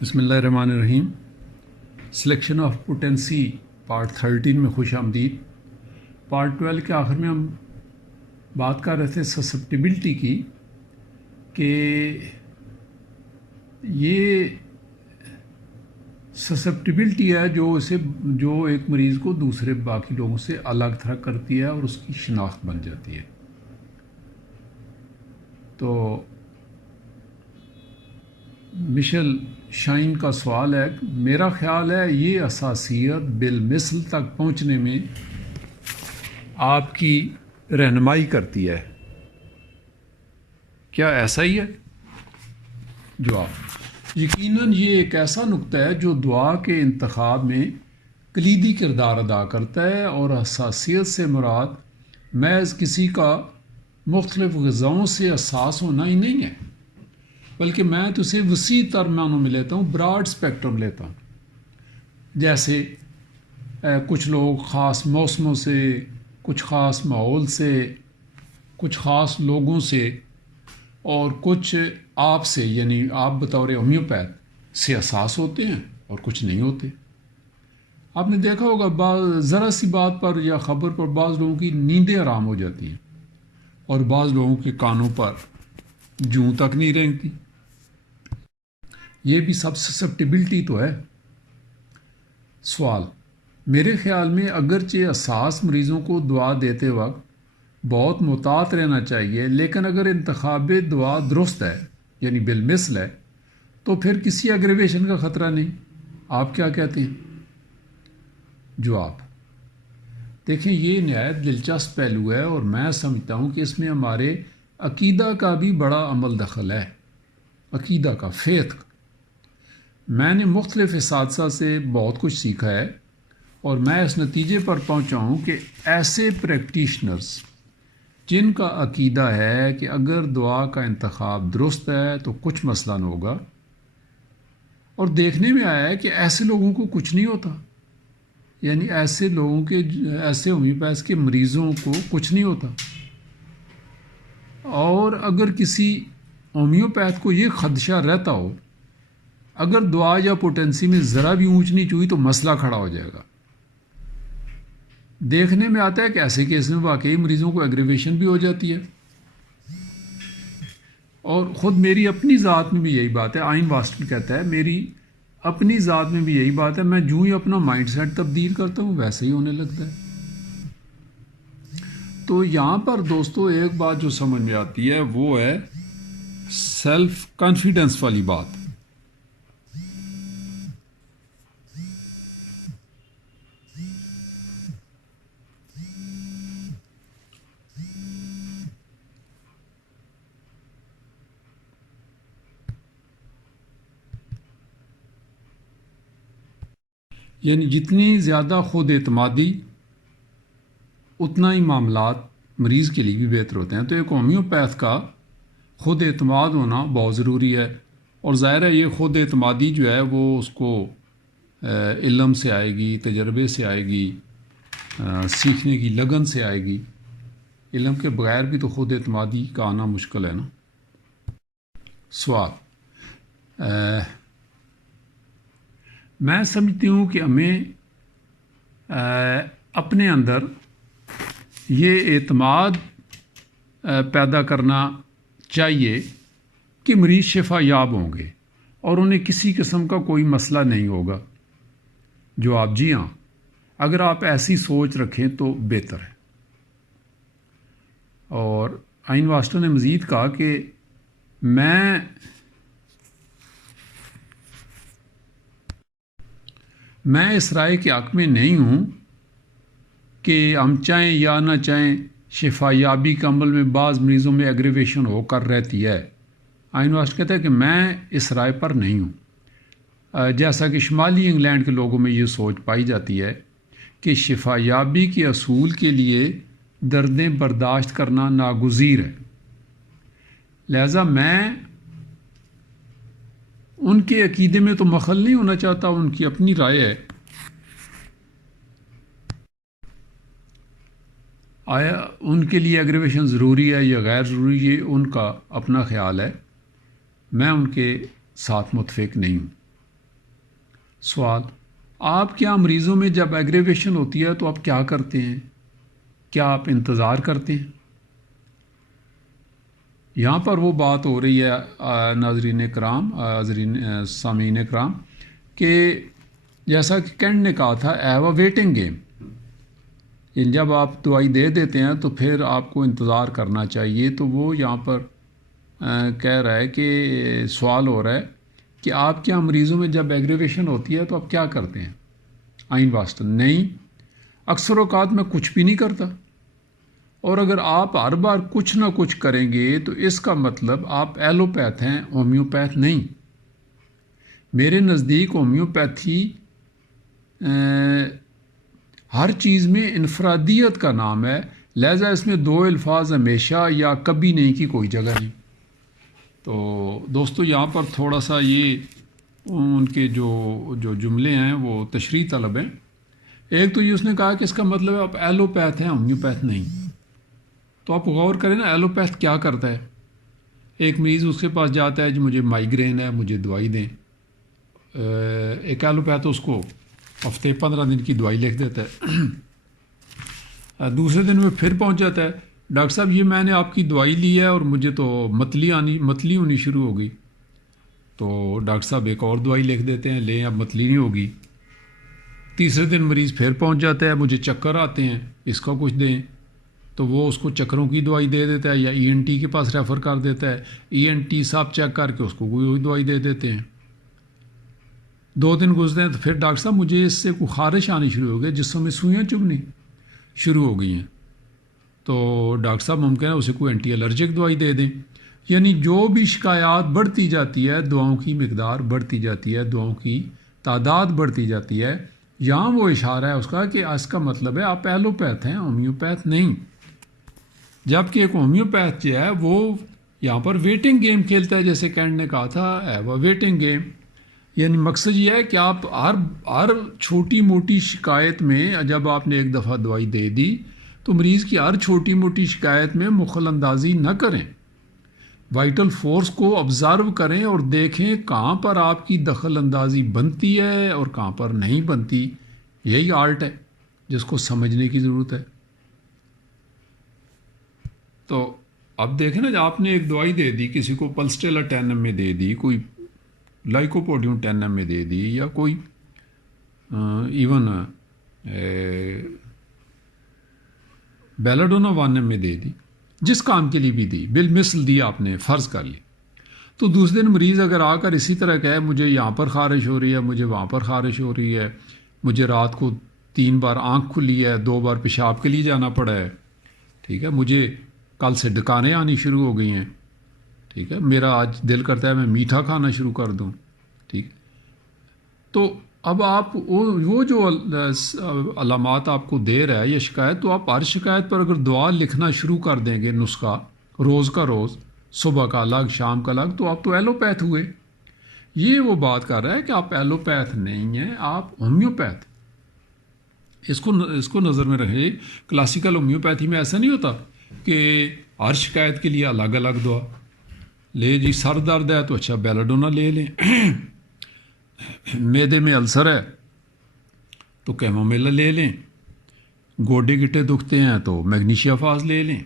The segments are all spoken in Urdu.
بسم اللہ الرحمن الرحیم۔ سلیکشن آف پوٹینسی پارٹ 13 میں خوش آمدید۔ پارٹ 12 کے آخر میں ہم بات کر رہے تھے سسپٹیبلٹی کی، کہ یہ سسپٹیبلٹی ہے جو ایک مریض کو دوسرے باقی لوگوں سے الگ طرح کرتی ہے اور اس کی شناخت بن جاتی ہے۔ تو مشل شائن کا سوال ہے، میرا خیال ہے یہ اساسیت بالمثل تک پہنچنے میں آپ کی رہنمائی کرتی ہے، کیا ایسا ہی ہے؟ جواب: یقیناً یہ ایک ایسا نقطہ ہے جو دعا کے انتخاب میں کلیدی کردار ادا کرتا ہے، اور حساسیت سے مراد محض کسی کا مختلف غذاؤں سے حساس ہونا ہی نہیں ہے، بلکہ میں تو اسے وسیع تر معنوں میں لیتا ہوں، براڈ اسپیکٹرم لیتا ہوں۔ جیسے کچھ لوگ خاص موسموں سے، کچھ خاص ماحول سے، کچھ خاص لوگوں سے، اور کچھ آپ سے، یعنی آپ بطور ہومیوپیتھ سے حساس ہوتے ہیں اور کچھ نہیں ہوتے۔ آپ نے دیکھا ہوگا ذرا سی بات پر یا خبر پر بعض لوگوں کی نیندیں آرام ہو جاتی ہیں، اور بعض لوگوں کے کانوں پر جوں تک نہیں رینگتی۔ یہ بھی سب سسپٹیبلٹی تو ہے۔ سوال: میرے خیال میں اگرچہ حساس مریضوں کو دعا دیتے وقت بہت محتاط رہنا چاہیے، لیکن اگر انتخاب دعا درست ہے، یعنی بالمثل ہے، تو پھر کسی ایگریویشن کا خطرہ نہیں۔ آپ کیا کہتے ہیں؟ جواب: دیکھیں، یہ نہایت دلچسپ پہلو ہے، اور میں سمجھتا ہوں کہ اس میں ہمارے عقیدہ کا بھی بڑا عمل دخل ہے، عقیدہ کا، فیتھ کا۔ میں نے مختلف اساتذہ سے بہت کچھ سیکھا ہے، اور میں اس نتیجے پر پہنچا ہوں کہ ایسے پریکٹیشنرز جن کا عقیدہ ہے کہ اگر دعا کا انتخاب درست ہے تو کچھ مسئلہ نہ ہوگا، اور دیکھنے میں آیا ہے کہ ایسے لوگوں کو کچھ نہیں ہوتا، یعنی ایسے ہومیوپیتھ کے مریضوں کو کچھ نہیں ہوتا۔ اور اگر کسی ہومیوپیتھ کو یہ خدشہ رہتا ہو، اگر دعا یا پوٹینسی میں ذرا بھی اونچ نیچ ہوئی تو مسئلہ کھڑا ہو جائے گا۔ دیکھنے میں آتا ہے کہ ایسے کیس میں واقعی مریضوں کو ایگریویشن بھی ہو جاتی ہے، اور خود میری اپنی ذات میں بھی یہی بات ہے۔ آئن واسٹن کہتا ہے میری اپنی ذات میں بھی یہی بات ہے، میں جو ہی اپنا مائنڈ سیٹ تبدیل کرتا ہوں ویسے ہی ہونے لگتا ہے۔ تو یہاں پر دوستو ایک بات جو سمجھ میں آتی ہے وہ ہے سیلف کانفیڈنس والی بات۔ یعنی جتنی زیادہ خود اعتمادی، اتنا ہی معاملات مریض کے لیے بھی بہتر ہوتے ہیں۔ تو ایک ہومیوپیتھ کا خود اعتماد ہونا بہت ضروری ہے، اور ظاہر ہے یہ خود اعتمادی جو ہے وہ اس کو علم سے آئے گی، تجربے سے آئے گی، سیکھنے کی لگن سے آئے گی۔ علم کے بغیر بھی تو خود اعتمادی کا آنا مشکل ہے نا۔ سوال: میں سمجھتی ہوں کہ ہمیں اپنے اندر یہ اعتماد پیدا کرنا چاہیے کہ مریض شفا یاب ہوں گے اور انہیں کسی قسم کا کوئی مسئلہ نہیں ہوگا۔ جواب: جی ہاں، اگر آپ ایسی سوچ رکھیں تو بہتر ہے۔ اور آئن واسٹن نے مزید کہا کہ میں اس رائے کے حق میں نہیں ہوں کہ ہم چاہیں یا نہ چاہیں شفا یابی کے عمل میں بعض مریضوں میں ایگریویشن ہو کر رہتی ہے۔ آئن واسٹن کہتا ہے کہ میں اس رائے پر نہیں ہوں، جیسا کہ شمالی انگلینڈ کے لوگوں میں یہ سوچ پائی جاتی ہے کہ شفا یابی کے اصول کے لیے دردیں برداشت کرنا ناگزیر ہے، لہذا میں ان کے عقیدے میں تو مخل نہیں ہونا چاہتا، ان کی اپنی رائے ہے۔ آیا ان کے لیے ایگریویشن ضروری ہے یا غیر ضروری، یہ ان کا اپنا خیال ہے، میں ان کے ساتھ متفق نہیں ہوں۔ سوال: آپ کیا مریضوں میں جب ایگریویشن ہوتی ہے تو آپ کیا کرتے ہیں؟ کیا آپ انتظار کرتے ہیں؟ یہاں پر وہ بات ہو رہی ہے ناظرین کرام، سامعین کرام، کہ جیسا کہ کینٹ نے کہا تھا ہیو اے ویٹنگ گیم، یعنی جب آپ دوائی دے دیتے ہیں تو پھر آپ کو انتظار کرنا چاہیے. تو وہ یہاں پر کہہ رہا ہے کہ سوال ہو رہا ہے کہ آپ کیا مریضوں میں جب ایگریویشن ہوتی ہے تو آپ کیا کرتے ہیں؟ آئن واسطن: نہیں، اکثر اوقات میں کچھ بھی نہیں کرتا. اور اگر آپ ہر بار کچھ نہ کچھ کریں گے تو اس کا مطلب آپ ایلوپیتھ ہیں، ہومیوپیتھ نہیں. میرے نزدیک ہومیوپیتھی ہر چیز میں انفرادیت کا نام ہے، لہذا اس میں دو الفاظ ہمیشہ یا کبھی نہیں کی کوئی جگہ نہیں. تو دوستو یہاں پر تھوڑا سا یہ ان کے جو جملے ہیں وہ تشریح طلب ہیں. ایک تو یہ اس نے کہا کہ اس کا مطلب ہے آپ ایلوپیتھ ہیں، ہومیوپیتھ نہیں. تو آپ غور کریں نا، ایلوپیتھ کیا کرتا ہے؟ ایک مریض اس کے پاس جاتا ہے، جو مجھے مائیگرین ہے، مجھے دوائی دیں. ایک ایلوپیتھ اس کو ہفتے 15 دن کی دوائی لکھ دیتا ہے. دوسرے دن میں پھر پہنچ جاتا ہے، ڈاکٹر صاحب یہ میں نے آپ کی دوائی لی ہے اور مجھے تو متلی ہونی شروع ہو گئی. تو ڈاکٹر صاحب ایک اور دوائی لکھ دیتے ہیں، لیں اب متلی نہیں ہوگی. تیسرے دن مریض پھر پہنچ جاتا ہے، مجھے چکر آتے ہیں، اس کا کچھ دیں. تو وہ اس کو چکروں کی دوائی دے دیتا ہے یا ای این ٹی کے پاس ریفر کر دیتا ہے. ای این ٹی صاحب چیک کر کے اس کو کوئی دوائی دے دیتے ہیں. 2 دن گزرے ہیں تو پھر ڈاکٹر صاحب مجھے اس سے کوئی خارش آنی شروع ہو گئی، جسم میں سوئیاں چبھنی شروع ہو گئی ہیں. تو ڈاکٹر صاحب ممکن ہے اسے کوئی اینٹی الرجک دوائی دے دیں. یعنی جو بھی شکایات بڑھتی جاتی ہے، دعاؤں کی مقدار بڑھتی جاتی ہے، دعاؤں کی تعداد بڑھتی جاتی ہے. یہاں وہ اشارہ ہے اس کا کہ اس کا مطلب ہے آپ ایلوپیتھ ہیں، ہومیوپیتھ نہیں. جبکہ ایک ہومیوپیتھ جو ہے وہ یہاں پر ویٹنگ گیم کھیلتا ہے، جیسے کینٹ نے کہا تھا وہ ویٹنگ گیم. یعنی مقصد یہ ہے کہ آپ ہر چھوٹی موٹی شکایت میں جب آپ نے ایک دفعہ دوائی دے دی تو مریض کی ہر چھوٹی موٹی شکایت میں مخل اندازی نہ کریں. وائٹل فورس کو آبزرو کریں اور دیکھیں کہاں پر آپ کی دخل اندازی بنتی ہے اور کہاں پر نہیں بنتی. یہی آرٹ ہے جس کو سمجھنے کی ضرورت ہے. تو اب دیکھیں نا، آپ نے ایک دوائی دے دی کسی کو، پلسٹیلا 10 میں دے دی، کوئی لائکوپوڈیم 10 میں دے دی، یا کوئی ایون بیلاڈونا 1 میں دے دی، جس کام کے لیے بھی دی، بالمثل دی آپ نے، فرض کر لی. تو دوسرے دن مریض اگر آ کر اسی طرح کہے مجھے یہاں پر خارش ہو رہی ہے، مجھے وہاں پر خارش ہو رہی ہے، مجھے رات کو 3 بار آنکھ کھلی ہے، 2 بار پیشاب کے لیے جانا پڑا ہے، ٹھیک ہے، مجھے کل سے ڈکانیں آنی شروع ہو گئی ہیں، ٹھیک ہے، میرا آج دل کرتا ہے میں میٹھا کھانا شروع کر دوں، ٹھیک. تو اب آپ وہ جو علامات آپ کو دے رہا ہے یہ شکایت، تو آپ ہر شکایت پر اگر دعا لکھنا شروع کر دیں گے، نسخہ روز کا روز، صبح کا الگ شام کا الگ، تو آپ تو ایلوپیتھ ہوئے. یہ وہ بات کر رہا ہے کہ آپ ایلوپیتھ نہیں ہیں، آپ ہومیوپیتھ. اس کو نظر میں رکھیں. کلاسیکل ہومیوپیتھی میں ایسا نہیں ہوتا کہ ہر شکایت کے لیے الگ الگ دعا. لے جی سر درد ہے تو اچھا بیلاڈونا لے لیں، معدے میں السر ہے تو کیمومیلا لے لیں، گوڈے گٹے دکھتے ہیں تو میگنیشیا فاز لے لیں،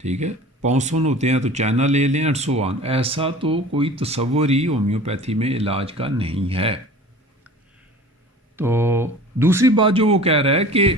ٹھیک ہے، پاؤں سن ہوتے ہیں تو چائنا لے لیں، اینڈ سو آن. ایسا تو کوئی تصور ہی ہومیوپیتھی میں علاج کا نہیں ہے. تو دوسری بات جو وہ کہہ رہا ہے کہ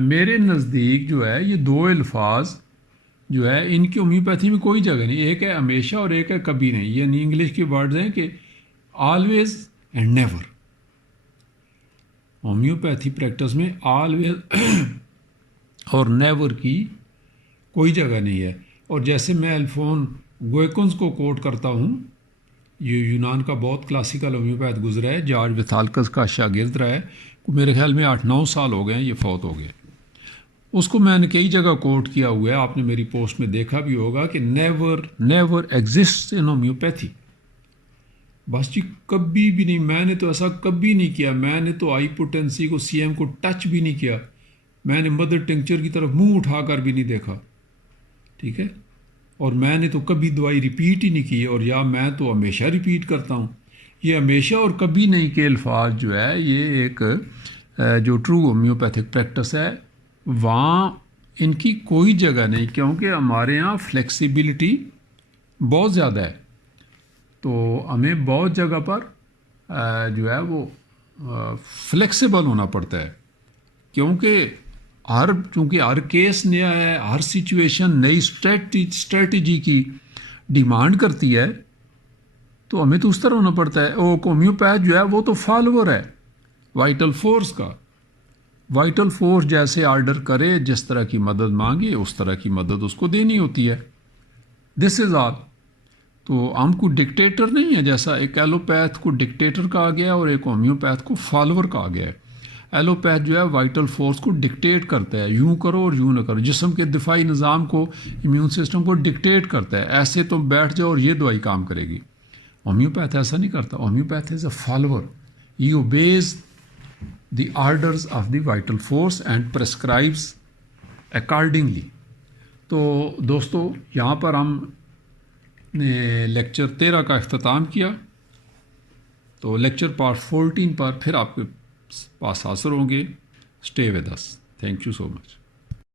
میرے نزدیک جو ہے یہ 2 الفاظ جو ہے ان کی ہومیوپیتھی میں کوئی جگہ نہیں. ایک ہے ہمیشہ اور ایک ہے کبھی نہیں. یعنی انگلش کے ورڈز ہیں کہ always and never. Homeopathy practice میں آلویز اور نیور کی کوئی جگہ نہیں ہے. اور جیسے میں الفون گوئکنز کو کوٹ کرتا ہوں، یہ یونان کا بہت کلاسیکل ہومیوپیتھ گزرا ہے، جارج ویتھالکس کا شاگرد رہا ہے، میرے خیال میں 8-9 سال ہو گئے ہیں، یہ فوت ہو گئے. اس کو میں نے کئی جگہ کوٹ کیا ہوا ہے، آپ نے میری پوسٹ میں دیکھا بھی ہوگا کہ نیور ایگزسٹ ان ہومیوپیتھی. بس جی کبھی بھی نہیں، میں نے تو ایسا کبھی نہیں کیا. میں نے تو ہائپوٹینسی کو سی ایم کو ٹچ بھی نہیں کیا. میں نے مدر ٹنکچر کی طرف منہ اٹھا کر بھی نہیں دیکھا، ٹھیک ہے. اور میں نے تو کبھی دوائی ریپیٹ ہی نہیں کی، اور یا میں تو ہمیشہ ریپیٹ کرتا ہوں. یہ ہمیشہ اور کبھی نہیں کہ الفاظ جو ہے یہ ایک جو ٹرو ہومیوپیتھک پریکٹس ہے وہاں ان کی کوئی جگہ نہیں، کیونکہ ہمارے یہاں فلیکسیبلٹی بہت زیادہ ہے، تو ہمیں بہت جگہ پر جو ہے وہ فلیکسیبل ہونا پڑتا ہے، کیونکہ چونکہ ہر کیس نیا ہے، ہر سچویشن نئی اسٹریٹجی کی ڈیمانڈ کرتی ہے، تو ہمیں تو اس طرح ہونا پڑتا ہے۔ وہ ہومیوپیتھ جو ہے وہ تو فالوور ہے وائٹل فورس کا، وائٹل فورس جیسے آرڈر کرے، جس طرح کی مدد مانگے اس طرح کی مدد اس کو دینی ہوتی ہے، دس از آل۔ تو ہم کو ڈکٹیٹر نہیں ہے، جیسا ایک ایلوپیتھ کو ڈکٹیٹر کہا گیا اور ایک ہومیوپیتھ کو فالوور کہا گیا ہے۔ ایلوپیتھ جو ہے وائٹل فورس کو ڈکٹیٹ کرتا ہے، یوں کرو اور یوں نہ کرو، جسم کے دفاعی نظام کو، امیون سسٹم کو ڈکٹیٹ کرتا ہے، ایسے تم بیٹھ جاؤ اور یہ دوائی کام کرے گی۔ ہومیوپیتھ ایسا نہیں کرتا، homeopath is a follower, he obeys the orders of the vital force and prescribes accordingly. تو دوستو یہاں پر ہم نے لیکچر 13 کا اختتام کیا، تو لیکچر پارٹ 14 پر پھر آپ کے پاس حاضر ہوں گے۔ Stay with us, thank you so much.